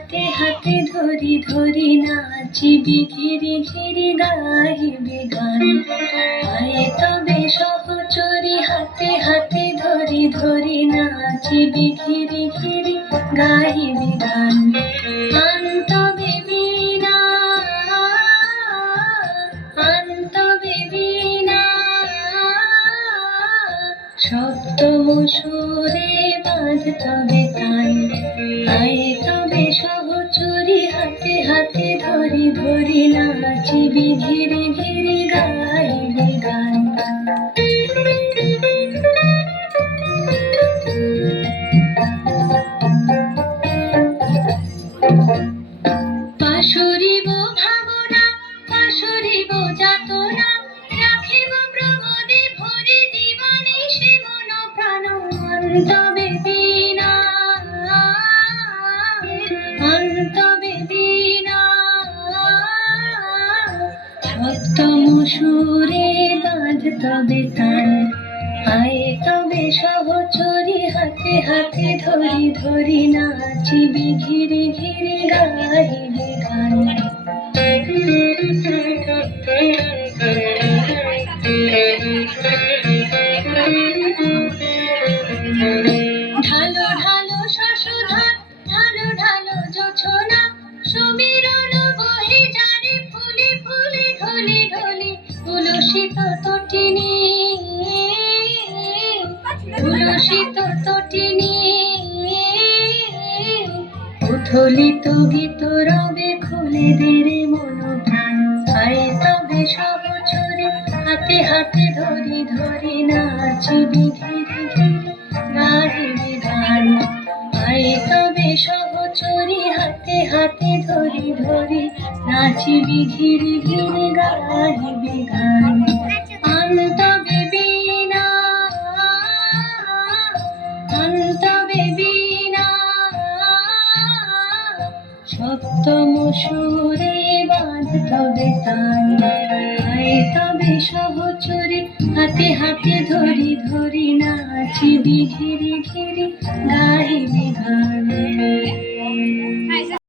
হাতে হাতে ধরি ধরি নাচিবি ঘিরি ঘিরি গাহিবি গান। আয় তবে সহচরি হাতে হাতে ধরি ধরি নাচিবি ঘিরি ঘিরি গাহিবি গান। আনতবে বীণা আনতবে বীণা সপ্তম সুরে বাঁধ তবে তান। আয় তবে সহচরি হাতে হাতে ধরি ধরি নাচিবি ঘিরি ঘিরি গাইবি গান। পাশুরিব ভাবনা পাশুরিব যাতনা রাখিব প্রমোদে ভরি দিবানিশি মন প্রাণ। অন্তবে বীণা অন্তবে বীণা সপ্তম সুরে বাঁধ তবে তান। আয় তবে সহচরি হাতে হাতে ধরি ধরি নাচিবি ঘিরি ঘিরি গাহিবি গান। ঢালো ঢালো শশধর ঢালো ঢালো জোছনা সমীরণ বহে যারে ফুলে ফুলে ঢলি ঢলি। তুলসিত তটিনী তুলসিত তটিনী উথলিত গীত রবে খুলে দেরে মন প্রাণ। আয় তবে সহচরে হাতে হাতে ধরি ধরি নাচিবি ঘিরি ঘিরি গাহিবি গান। আয় তবে সহচরি হাতে হাতে ধরি ধরি নাচিবি ঘিরি ঘিরি গাহিবি গান। অন্তবে বীণা অন্তবে বীণা সপ্তম সুরে বাঁধ তবে তান। আয় তবে সহচরে হাতে হাতে ধরি ধরি নাচিবি ঘিরি ঘিরি গাহিবি গান।